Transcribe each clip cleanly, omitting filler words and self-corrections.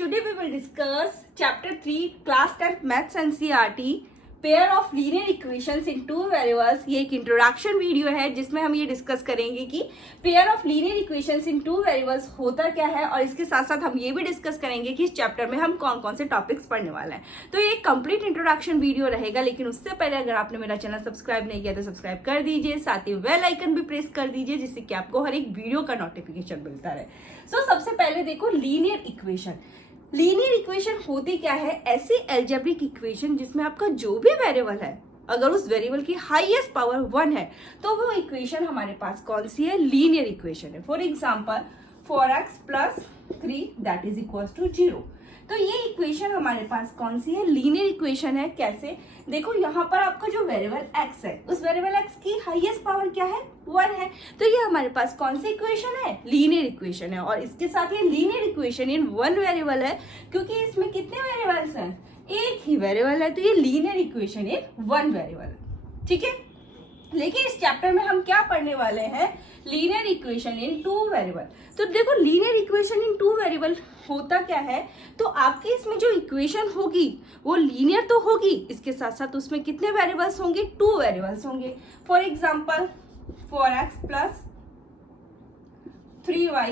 today we will discuss chapter 3 class 10 maths and CRT pair of linear equations in two variables. ये एक introduction video है जिसमें हम ये डिस्कस करेंगे कि pair of linear equations in two variables होता क्या है, और इसके साथ साथ हम ये भी डिस्कस करेंगे कि इस चैप्टर में हम कौन कौन से टॉपिक्स पढ़ने वाले हैं। तो ये एक कंप्लीट इंट्रोडक्शन वीडियो रहेगा, लेकिन उससे पहले अगर आपने मेरा चैनल सब्सक्राइब नहीं किया तो सब्सक्राइब कर दीजिए, साथ ही बेल आइकन भी प्रेस कर दीजिए जिससे कि आपको हर एक वीडियो का नोटिफिकेशन मिलता रहे। सो सबसे पहले देखो लीनियर इक्वेशन। लीनियर इक्वेशन होती क्या है? ऐसी अलजेब्रिक इक्वेशन जिसमें आपका जो भी वेरिएबल है, अगर उस वेरिएबल की हाईएस्ट पावर 1 है तो वो इक्वेशन हमारे पास कौन सी है? लीनियर इक्वेशन है। For example 4x + 3 that is equals to 0। तो ये इक्वेशन हमारे पास कौन सी है? लीनियर इक्वेशन है। कैसे? देखो यहाँ पर आपका जो वेरिएबल x है, उस वेरिएबल x की हाईएस्ट पावर क्या है? 1 है। तो ये हमारे पास कौन सी इक्वेशन है? लीनियर इक्वेशन है। और इसके साथ ये linear equation in one variable है, क्योंकि इसमें कितने वेरिएबल्स हैं? एक ही वेरिएबल है, तो ये linear equation in one variable है। ठीक है, लेकिन इस चैप्टर में हम क्या पढ़ने वाले हैं? Linear equation in two variable. तो देखो linear equation in two variable होता क्या है? तो आपकी इसमें जो इक्वेशन होगी वो लीनियर तो होगी, इसके साथ साथ उसमें कितने वेरिएबल्स होंगे? 2 वेरिएबल्स होंगे। For example 4x + 3y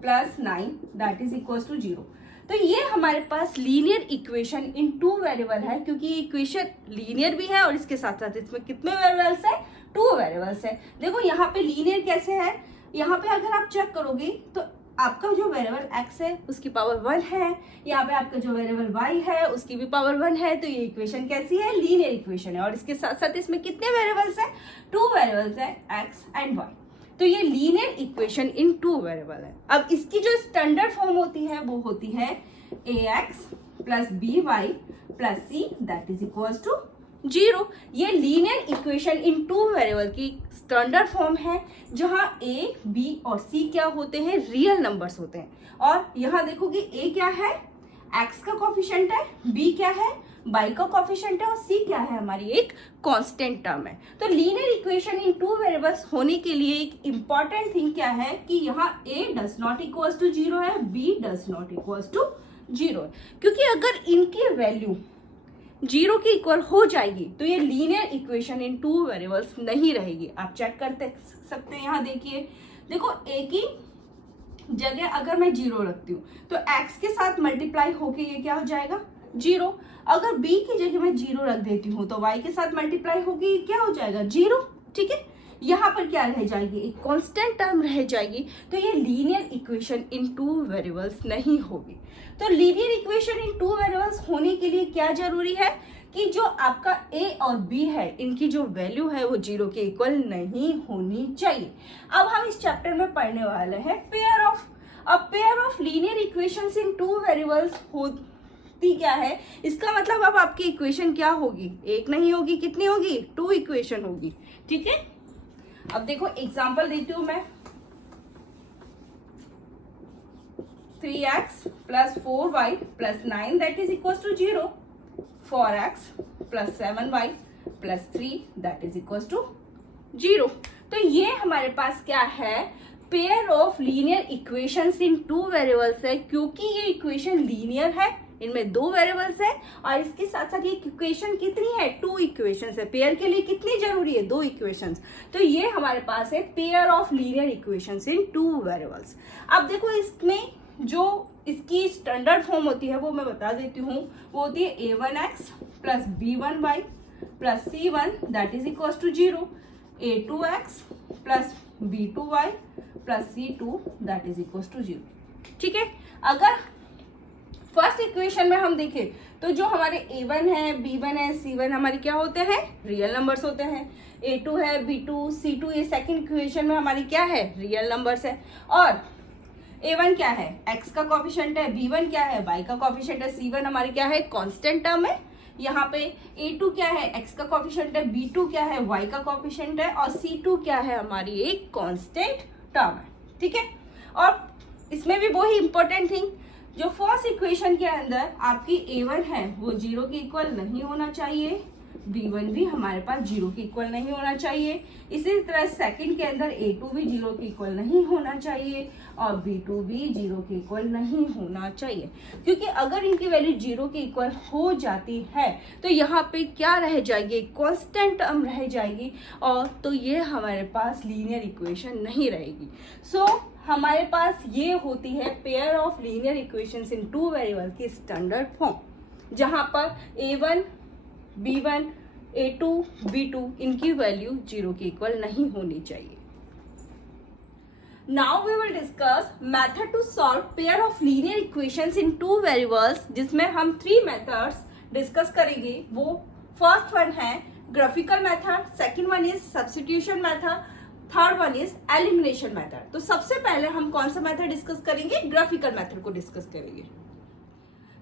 + 9 that is equals to 0। तो ये हमारे पास linear equation in two variable है, क्योंकि ये इक्वेशन लीनियर भी है और इसके साथ साथ इसमें कितने वेरिएबल्स है? 2 वेरिएबल्स है। देखो यहाँ पे लीनियर कैसे है, यहाँ पे अगर आप चेक करोगे तो आपका जो वेरिएबल x है उसकी पावर 1 है, यहाँ पे आपका जो वेरिएबल y है उसकी भी पावर 1 है। तो ये इक्वेशन कैसी है? लीनियर इक्वेशन है। और इसके साथ साथ इसमें कितने वेरिएबल्स है? 2 वेरिएबल्स है, x एंड y। तो ये linear equation in two variable है। अब इसकी जो स्टैंडर्ड फॉर्म होती है वो होती है ax + by + c that is equals to 0। ये linear equation in two variable की स्टैंडर्ड फॉर्म है, जहां a, b और c क्या होते हैं? रियल नंबर्स होते हैं। और यहाँ देखोगे a क्या है? x का कोफिशिएंट है, b क्या है? y का कोफिशिएंट है, और c क्या है? हमारी एक कांस्टेंट टर्म है। तो linear equation in two variables होने के लिए एक इंपॉर्टेंट थिंग क्या है कि यहाँ a does not equals to 0 है, b does not equals to 0 है। क्योंकि अगर इनकी वैल्यू 0 की इक्वल हो जाएगी तो ये linear equation in two variables नहीं रहेगी। आप चेक करते सकते हैं, यहाँ देखिए, देखो a की जगह अगर मैं 0 रखती हूँ तो x के साथ मल्टीप्लाई होके ये क्या हो जाएगा? 0। अगर b की जगह मैं 0 रख देती हूँ तो y के साथ मल्टीप्लाई होके ये क्या हो जाएगा? 0। ठीक है, यहाँ पर क्या रह जाएगी? एक कांस्टेंट टर्म रह जाएगी। तो ये linear equation in two variables नहीं होगी। तो linear equation in two variables होने के लिए क्या जरूरी है कि जो आपका a और b है इनकी जो वैल्यू है वो 0 के इक्वल नहीं होनी चाहिए। अब हम इस चैप्टर में पढ़ने वाले हैं पेयर ऑफ। अब pair of linear equations in two variables होती क्या है? इसका मतलब अब आपकी इक्वेशन क्या होगी? एक नहीं होगी, कितनी होगी? 2 इक्वेशन होगी। ठीक है, अब देखो एग्जांपल देती हूं मैं। 3x + 4y + 9 that is equal to 0। 4x + 7y + 3 that is equal to 0। तो ये हमारे पास क्या है? Pair of linear equations in two variables है, क्योंकि ये इक्वेशन लीनियर है, इनमें 2 वेरिएबल्स है। और इसके साथ साथ ये इक्वेशन कितनी है? 2 इक्वेशंस है। पेयर के लिए कितनी जरूरी है? 2 इक्वेशंस। तो ये हमारे पास है pair of linear equations in two variables. अब देखो इसमें जो इसकी स्टैंडर्ड फॉर्म होती है वो मैं बता देती हूँ। वो होती है a1x + b1y + c1 that is equal to 0। a2x + b2y + c2 that is equal to 0। ठीक है, अगर फर्स्ट इक्वेशन में हम देखें तो जो हमारे a1 है, b1 है, c1 हमारे क्या होते हैं? रियल नंबर्स होते हैं। a2 है, b2, c2 ये सेकंड इक्वेशन में हमारी क्या है? रियल नंबर्स है। और a1 क्या है? x का कोफिशिएंट है, b1 क्या है? y का कोफिशिएंट है, c1 हमारी क्या है? कांस्टेंट टर्म है। यहाँ पे a2 क्या है? x का कोफिशिएंट है, b2 क्या है? y का कोफिशिएंट है, और c2 क्या है? हमारी एक कांस्टेंट टर्म है। ठीक है, और इसमें भी वही इंपॉर्टेंट थिंग, जो फर्स्ट इक्वेशन के अंदर आपकी a1 है वो 0 के इक्वल नहीं होना चाहिए, b1 भी हमारे पास 0 के इक्वल नहीं होना चाहिए। इसी तरह सेकंड के अंदर a2 भी 0 के इक्वल नहीं होना चाहिए, और B2 भी 0 के इक्वल नहीं होना चाहिए, क्योंकि अगर इनकी वैल्यू 0 के इक्वल हो जाती है तो यहाँ पे क्या रह जाएगी, कांस्टेंट टर्म रह जाएगी, और तो ये हमारे पास लीनियर इक्वेशन नहीं रहेगी। सो हमारे पास ये होती है pair of linear equations in two variable की स्टैंडर्ड फॉर्म, जहां पर A1 B1 A2 B2 इनकी वैल्यू 0 के इक्वल नहीं होनी चाहिए। Now we will discuss method to solve pair of linear equations in two variables, जिसमें हम 3 methods डिस्कस करेंगे। वो फर्स्ट वन है graphical method, second one is substitution method, third one is elimination method. तो सबसे पहले हम कौन सा मेथड डिस्कस करेंगे, ग्राफिकल मेथड को डिस्कस करेंगे।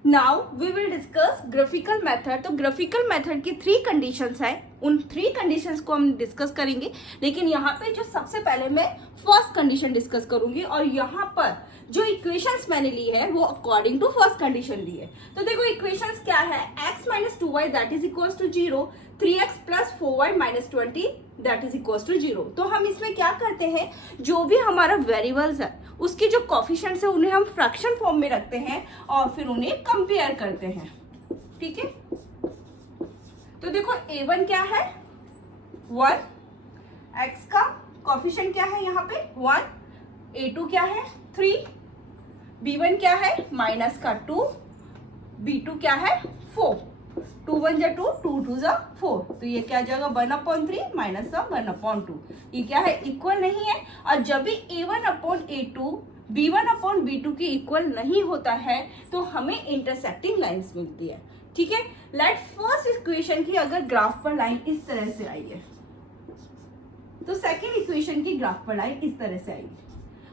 Now we will discuss graphical method. तो ग्राफिकल मेथड की 3 कंडीशंस है, उन 3 कंडीशंस को हम डिस्कस करेंगे, लेकिन यहाँ पे जो सबसे पहले मैं फर्स्ट कंडीशन डिस्कस करूंगी, और यहाँ पर जो इक्वेशंस मैंने ली है वो अकॉर्डिंग टू फर्स्ट कंडीशन ली है। तो देखो इक्वेशंस क्या है, x minus 2y that is equal to 0, 3x plus 4y minus 20 that is equal to 0। तो हम इसमें क्या करते हैं, जो भी हमारा वेरिएबल्स है उसके जो कोफिशिएंट्स है उन्हें हम फ्रैक्शन फॉर्म में रखते हैं और फिर उन्हें कंपेयर करते हैं, ठीक है। तो देखो A1 क्या है 1, x का कोफिशिएंट क्या है यहाँ पे 1, A2 क्या है 3, B1 क्या है माइनस का 2, B2 क्या है 4, 2 1 जा 2, 2 2 जा 4, तो ये क्या जाएगा 1/3 माइनस का 1/2, ये क्या है इक्वल नहीं है। और जब भी A1/A2 B1/B2 के इक्वल नहीं होता है तो हमें इंटरसेक्टिंग लाइंस मिलती है, ठीक है। लेट फर्स्ट इक्वेशन की अगर ग्राफ पर लाइन इस तरह से आई है, तो सेकेंड इक्वेशन की ग्राफ पर लाइन इस तरह से आएगी,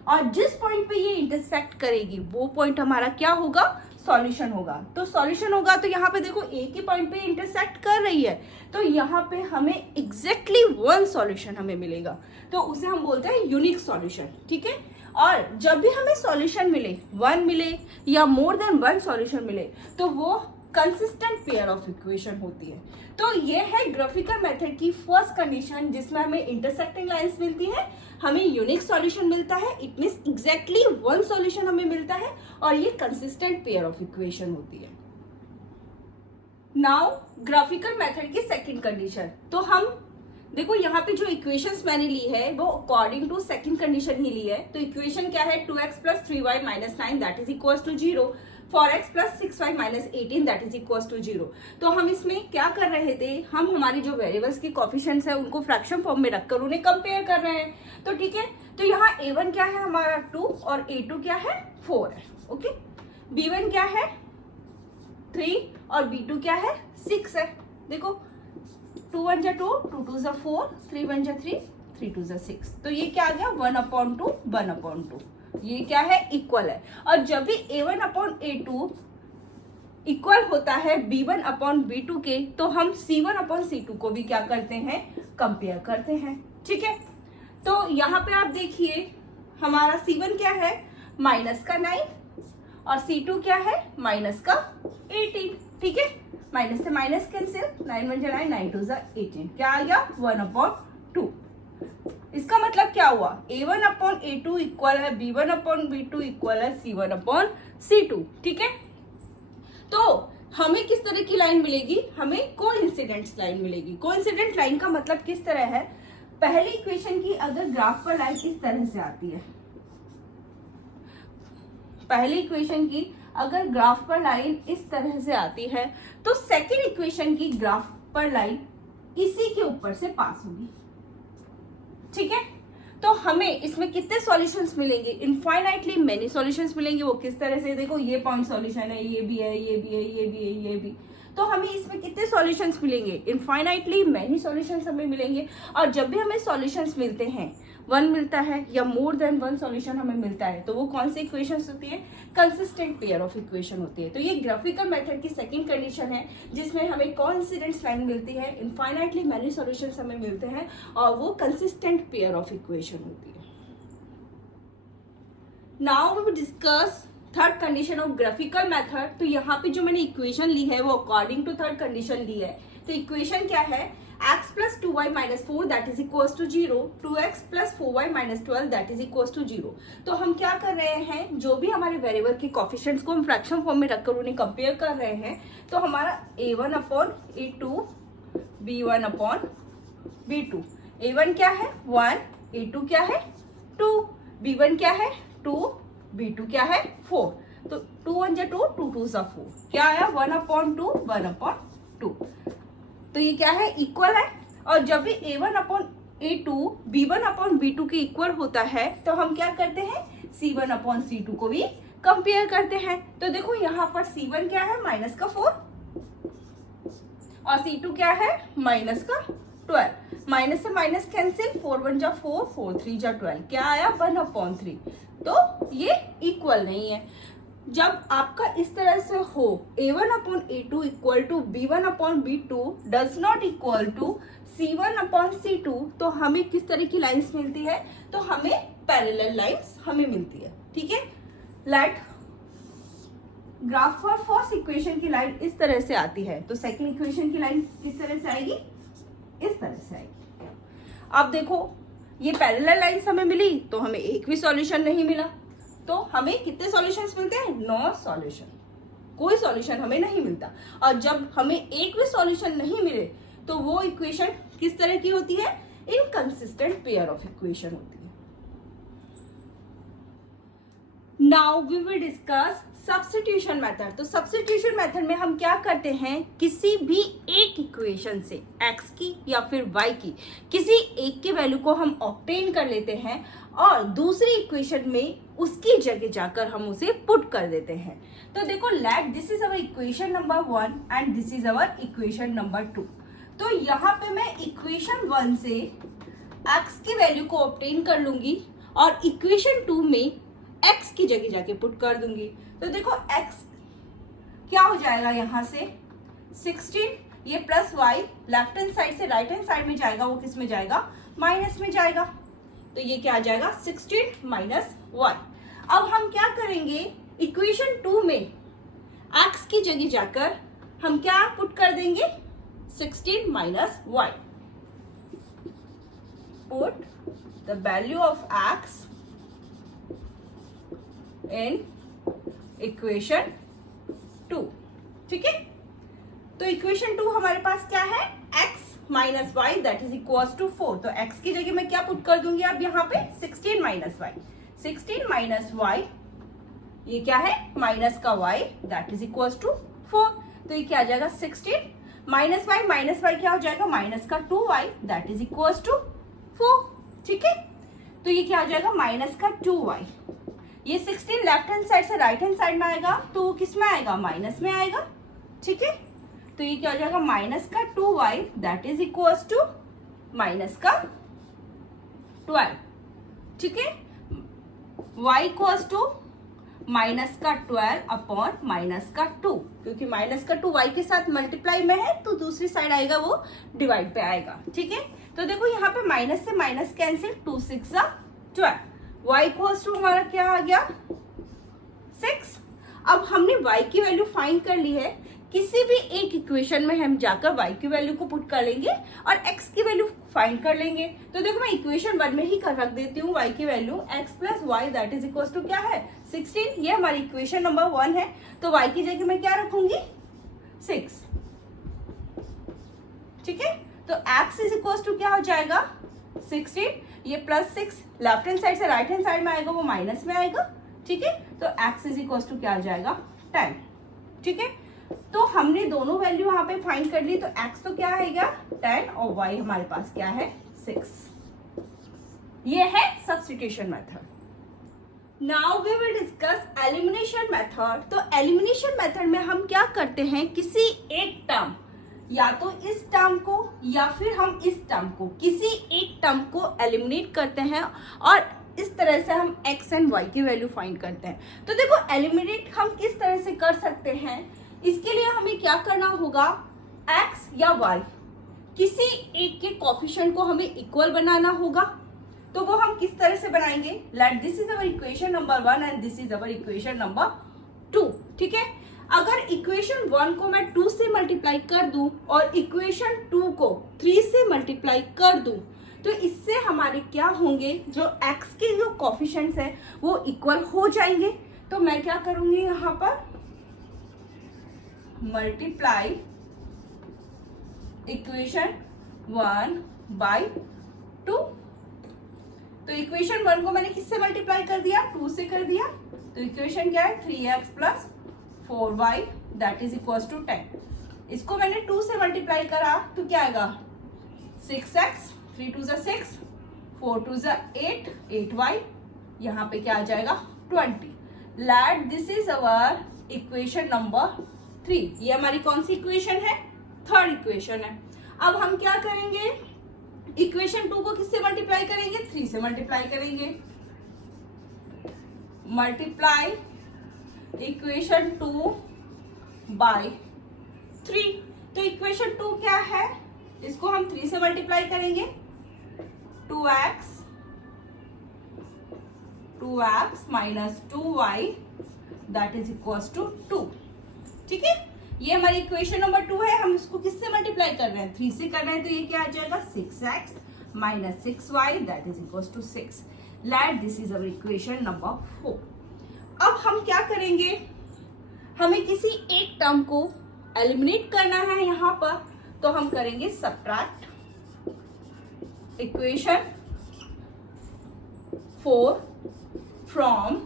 और जिस पॉइंट पे ये इंटरसेक्ट करेगी वो पॉइंट हमारा क्या होगा, सॉल्यूशन होगा। तो सॉल्यूशन होगा तो यहाँ पे देखो एक ही पॉइंट पे इंटरसेक्ट कर रही है, तो यहाँ पे हमें एग्जैक्टली 1 सॉल्यूशन हमें मिलेगा, तो उसे हम बोलते हैं यूनिक सॉल्यूशन, ठीक है। और जब भी हमें सॉल्यूशन मिले, 1 मिले या मोर देन 1 सॉल्यूशन मिले, तो वो कंसिस्टेंट पेयर ऑफ इक्वेशन होती है। तो ये है ग्राफिकल मेथड की फर्स्ट कंडीशन, जिसमें हमें इंटरसेक्टिंग लाइंस मिलती है, हमें यूनिक सॉल्यूशन मिलता है, इट मींस एग्जैक्टली 1 सॉल्यूशन हमें मिलता है, और ये कंसिस्टेंट पेयर ऑफ इक्वेशन होती है। नाउ ग्राफिकल मेथड की सेकंड कंडीशन, तो हम देखो यहाँ पे जो इक्वेशंस मैंने ली है वो अकॉर्डिंग टू सेकंड कंडीशन ही ली है। तो इक्वेशन क्या है 2x plus 3y minus 9 that is equal to 0, 4x plus 6y minus 18 that is equal to 0। तो हम इसमें क्या कर रहे थे, हम हमारी जो वेरिएबल्स की कोफिशिएंट्स है उनको फ्रैक्शन फॉर्म में रखकर उन्हें कंपेयर कर रहे हैं। तो ठीक है, तो यहाँ A1 क्या है हमारा 2 और A2 क्या है 4 है, ओके। B1 क्या है 3 और B2 क्या है 6 है। देखो 2 1 जा 2, 2 2 जा 4, 3 1 जा 3, 3 2 जा 6, तो ये क्या आ गया 1/2 1/2, ये क्या है इक्वल है। और जब भी A1/A2 इक्वल होता है B1/B2 के, तो हम C1/C2 को भी क्या करते हैं, कंपेयर करते हैं, ठीक है। तो यहाँ पे आप देखिए हमारा C1 क्या है माइनस का 9 और C2 क्या है माइनस का 18, ठीक है। माइनस से माइनस कैंसिल, 9 1 जा 9, 9 2 जा 18, क्या आ गया 1/2। इसका मतलब क्या हुआ, A1/A2 इक्वल है B1/B2 इक्वल है C1/C2, ठीक है। तो हमें किस तरह की लाइन मिलेगी, हमें कोइंसिडेंट लाइन मिलेगी। कोइंसिडेंट लाइन का मतलब किस तरह है, पहली इक्वेशन की अगर ग्राफ पर लाइन इस तरह से आती है, पहली इक्वेशन की अगर ग्राफ पर लाइन इस तरह से आती है, तो सेकेंड इक्वेशन की ग्राफ पर लाइन इसी के ऊपर से पास होगी, ठीक है। तो हमें इसमें कितने सॉल्यूशंस मिलेंगे, इनफाइनाइटली मेनी सॉल्यूशंस मिलेंगे। वो किस तरह से, देखो ये पॉइंट सॉल्यूशन है, ये भी है, ये भी है, ये भी है, ये भी, तो हमें इसमें कितने सॉल्यूशंस मिलेंगे, इनफाइनाइटली मेनी सॉल्यूशंस हमें मिलेंगे। और जब भी हमें सॉल्यूशंस मिलते हैं, 1 मिलता है या मोर देन 1 सॉल्यूशन हमें मिलता है, तो वो कौन सी इक्वेशंस होती है, कंसिस्टेंट पेयर ऑफ इक्वेशन होती है। तो ये ग्राफिकल मेथड की सेकंड कंडीशन है, जिसमें हमें कोइंसिडेंट लाइन मिलती है, इनफाइनाइटली मेनी सॉल्यूशंस हमें मिलते हैं, और वो कंसिस्टेंट पेयर ऑफ इक्वेशन होती है। Now we will discuss third condition of graphical method. तो यहाँ पे जो मैंने इक्वेशन ली है वो अकॉर्डिंग टू थर्ड कंडीशन ली है। तो इक्वेशन क्या है, x plus 2y minus 4 that is equal to 0, 2x plus 4y minus 12 that is equal to 0। तो हम क्या कर रहे हैं, जो भी हमारे वेरिएबल के कोफिशिएंट्स को हम फ्रैक्शन फॉर्म में रखकर उन्हें कंपेयर कर रहे हैं। तो हमारा a1 upon a2, b1 upon b2, a1 क्या है 1, a2 क्या है 2, b1 क्या है 2, b2 क्या है 4। तो 2 1 जा 2, 2 2 जा 4, क्या आया 1 अपॉन 2, 1 अपॉन 2। तो ये क्या है, इक्वल है। और जब भी a1 upon a2 b1 upon b2 के इक्वल होता है तो हम क्या करते हैं, c1 अपॉन c2 को भी कंपेयर करते हैं। तो देखो यहाँ पर c1 क्या है माइनस का 4 और c2 क्या है माइनस का 12। माइनस से माइनस कैंसिल, 4 1 जा 4, 4 3 जा 12, क्या आया 1 अपॉन 3। तो ये इक्वल नहीं है। जब आपका इस तरह से हो a1 upon a2 equal to b1 upon b2 does not equal to c1 upon c2, तो हमें किस तरह की लाइंस मिलती है, तो हमें पैरेलल लाइंस हमें मिलती है। ठीक है, let graph for first equation की लाइन इस तरह से आती है, तो सेकंड इक्वेशन की लाइन किस तरह से आएगी, इस तरह से आएगी। अब देखो ये पैरेलल लाइंस हमें मिली तो हमें एक भी सॉल्यूशन नहीं मिला, तो हमें कितने सॉल्यूशंस मिलते हैं, 9 सॉल्यूशन, कोई सॉल्यूशन हमें नहीं मिलता। और जब हमें एक भी सॉल्यूशन नहीं मिले तो वो इक्वेशन किस तरह की होती है, इनकंसिस्टेंट पेयर ऑफ इक्वेशन होती है। Now we will discuss substitution method. तो सब्स्टिट्यूशन मेथड में हम क्या करते हैं, किसी भी एक इक्वेशन से x की या फिर y की किसी एक की वैल्यू को हम ऑब्टेन कर लेते हैं और दूसरी इक्वेशन में उसकी जगह जाकर हम उसे पुट कर देते हैं। तो देखो late this is our equation number 1 and this is our equation number 2। तो यहाँ पे मैं इक्वेशन 1 से x की वैल्यू को ऑब्टेन कर लूंगी और इक्वेशन 2 में x की जगह जाके पुट कर दूंगी। तो देखो x क्या हो जाएगा, यहाँ से 16, ये plus y left hand side से राइट हैंड साइड में जाएगा, वो किस में जाएगा, माइनस में जाएगा। तो ये क्या आ जाएगा 16 माइनस y। अब हम क्या करेंगे, इक्वेशन 2 में x की जगह जाकर हम क्या पुट कर देंगे, 16 minus y। Put the value of x in equation 2। ठीक है, तो इक्वेशन 2 हमारे पास क्या है, x minus Y that is equal to 4। तो x की जगह मैं क्या पुट कर दूंगी अब यहाँ पे, 16 माइनस वाई, 16 माइनस वाई, ये क्या है माइनस का y that is equal to 4। तो ये क्या आ जाएगा 16 माइनस वाई क्या हो जाएगा, माइनस का 2y that is equal to 4। ठीक है, तो ये क्या आ जाएगा माइनस का 2y। ये 16 लेफ्ट हैंड साइड से राइट हैंड साइड में आएगा तो वो किस में आएगा, माइनस में आएगा। ठीक है, तो ये क्या हो जाएगा माइनस का 2y that is equal to minus का 12। ठीक है, y इक्वल्स टू माइनस का 12 अपॉन माइनस का 2, क्योंकि माइनस का 2 y के साथ मल्टीप्लाई में है तो दूसरी साइड आएगा वो डिवाइड पे आएगा। ठीक है, तो देखो यहाँ पे माइनस से minus cancel, 2 6 12, y equals to हमारा क्या आ गया 6। अब हमने y की वैल्यू फाइंड कर ली है, किसी भी एक इक्वेशन में हम जाकर y की वैल्यू को पुट कर लेंगे और x की वैल्यू फाइंड कर लेंगे। तो देखो मैं इक्वेशन 1 में ही कर रख देती हूँ y की value, x plus y that is equal to क्या है 16। ये हमारी इक्वेशन नंबर 1 है, तो y की जगह मैं क्या रखूंगी 6। ठीक है, तो x इज इक्वल टू क्या हो जाएगा 16, ये प्लस 6 लेफ्ट हैंड साइड से राइट हैंड साइड में आएगा वो माइनस में आएगा। ठीक है, तो x इज इक्वल टू क्या आ जाएगा 10। ठीक है, तो हमने दोनों वैल्यू यहाँ पे फाइंड कर ली, तो x तो क्या आएगा 10 और y हमारे पास क्या है 6। ये है substitution method. Now we will discuss elimination method. तो एलिमिनेशन मेथड में हम क्या करते हैं, किसी एक टर्म या तो इस टर्म को या फिर हम इस टर्म को, किसी एक टर्म को एलिमिनेट करते हैं और इस तरह से हम x एंड y की वैल्यू फाइंड करते हैं। तो देखो एलिमिनेट हम किस तरह से कर सकते हैं, इसके लिए हमें क्या करना होगा, x या y किसी एक के कोफिशिएंट को हमें इक्वल बनाना होगा। तो वो हम किस तरह से बनाएंगे, late this is our equation number 1 and this is our equation number 2। ठीक है, अगर इक्वेशन 1 को मैं 2 से मल्टीप्लाई कर दूं और इक्वेशन 2 को 3 से मल्टीप्लाई कर दूं, तो इससे हमारे क्या होंगे, जो x के जो कोफिशिएंट्स है वो इक्वल हो जाएंगे। तो मैं क्या करूंगी, यहां पर मल्टीप्लाई इक्वेशन 1 बाई 2। तो इक्वेशन 1 को मैंने किससे मल्टीप्लाई कर दिया, 2 से कर दिया। तो इक्वेशन क्या है, 3x plus 4y that is equal to 10। इसको मैंने 2 से मल्टीप्लाई करा तो क्या आएगा, 6x, 3 2 ज़ा 6, 4 2 ज़ा 8, 8y, यहाँ पे क्या आ जाएगा 20। Let this is our equation number 3। ये हमारी कौन सी इक्वेशन है, थर्ड इक्वेशन है। अब हम क्या करेंगे, इक्वेशन 2 को किससे मल्टीप्लाई करेंगे, 3 से मल्टीप्लाई करेंगे। Multiply equation 2 by 3। तो इक्वेशन 2 क्या है, इसको हम 3 से मल्टीप्लाई करेंगे। 2x minus 2y that is equal to 2। ठीक है, ये हमारी इक्वेशन नंबर 2 है। हम इसको किससे मल्टीप्लाई कर रहे हैं, 3 से कर रहे हैं। तो ये क्या आ जाएगा, 6x minus 6y that is equal to 6। Let this is our equation number 4। अब हम क्या करेंगे, हमें किसी एक टर्म को एलिमिनेट करना है यहाँ पर, तो हम करेंगे subtract equation 4 from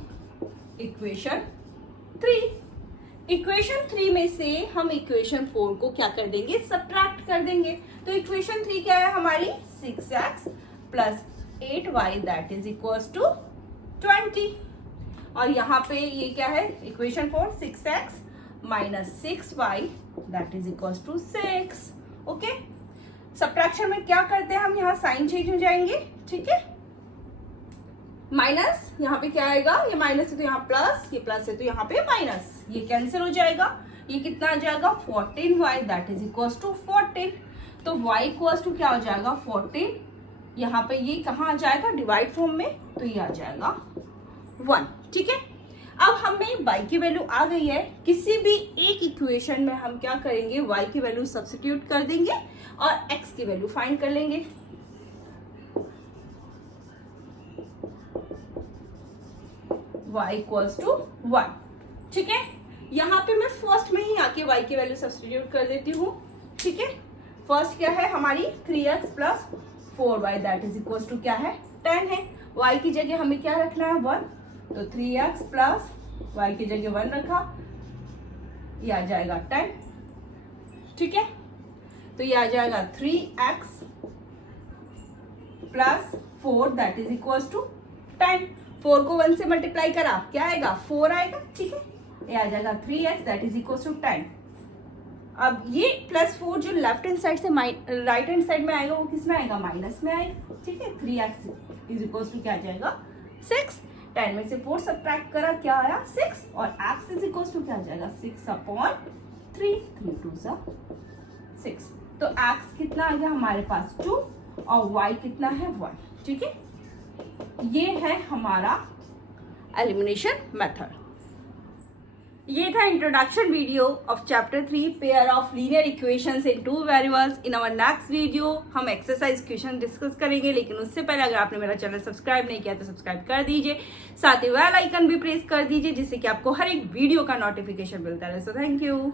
equation 3। Equation 3 में से हम इक्वेशन 4 को क्या कर देंगे, सब्ट्रैक्ट कर देंगे। तो इक्वेशन 3 क्या है हमारी, 6x plus 8y that is equal to 20। और यहाँ पे ये क्या है, equation 4, 6x minus 6y that is equal to 6। Okay, subtraction में क्या करते हैं हम, यहाँ साइन चेंज हो जाएंगे। ठीक है, माइनस यहाँ पे क्या आएगा, ये माइनस है तो यहाँ प्लस, ये प्लस है तो यहाँ पे माइनस, ये कैंसिल हो जाएगा। ये कितना आ जाएगा, 14y that is equal to 14। तो y इक्वल टू क्या हो जाएगा, 14। यहाँ पे ये कहाँ आ जाएगा, डिवाइड फॉर्म में, तो ये आ जाएगा 1। ठीक है, अब हमें y की वैल्यू आ गई है। किसी भी एक इक्वेशन में हम क्या करेंगे, y की वैल्यू सब्स्टिट्यूट कर देंगे और x की वैल्यू फाइंड कर लेंगे। y equals to 1। ठीक है, यहाँ पे मैं फर्स्ट में ही आके y की वैल्यू सब्स्टिट्यूट कर देती हूँ। ठीक है, फर्स्ट क्या है हमारी, 3x plus 4y that is equals to क्या है, 10 है। y की जगह हमें क्या रखना है, 1। तो 3x प्लस y की जगह 1 रखा, ये आ जाएगा 10। ठीक है, तो ये आ जाएगा 3x plus 4 that is equals to 10। 4 को 1 से मल्टीप्लाई करा, क्या आएगा, 4 आएगा। ठीक है, ये आ जाएगा 3x that is equals to 10। अब ये प्लस 4 जो लेफ्ट हैंड साइड से राइट हैंड साइड में आएगा, वो किस में आएगा, माइनस में आएगा। ठीक है, 3x इज इक्वल्स टू क्या आ जाएगा, 6। 10 में से 4 सब्ट्रैक्ट करा, क्या आया, 6। और x इज इक्वल्स टू क्या आ जाएगा, 6/3। 3 2 ज़ा 6। तो x कितना आ गया हमारे पास, 2, और y कितना है, 1। ठीक है, ये है हमारा एलिमिनेशन मेथड। ये था introduction video of chapter 3 pair of linear equations in 2 variables. In our next video हम एक्सरसाइज क्वेश्चन डिस्कस करेंगे, लेकिन उससे पहले अगर आपने मेरा चैनल सब्सक्राइब नहीं किया तो सब्सक्राइब कर दीजिए, साथ ही बेल आइकन भी प्रेस कर दीजिए, जिससे कि आपको हर एक वीडियो का नोटिफिकेशन मिलता रहे। So thank you.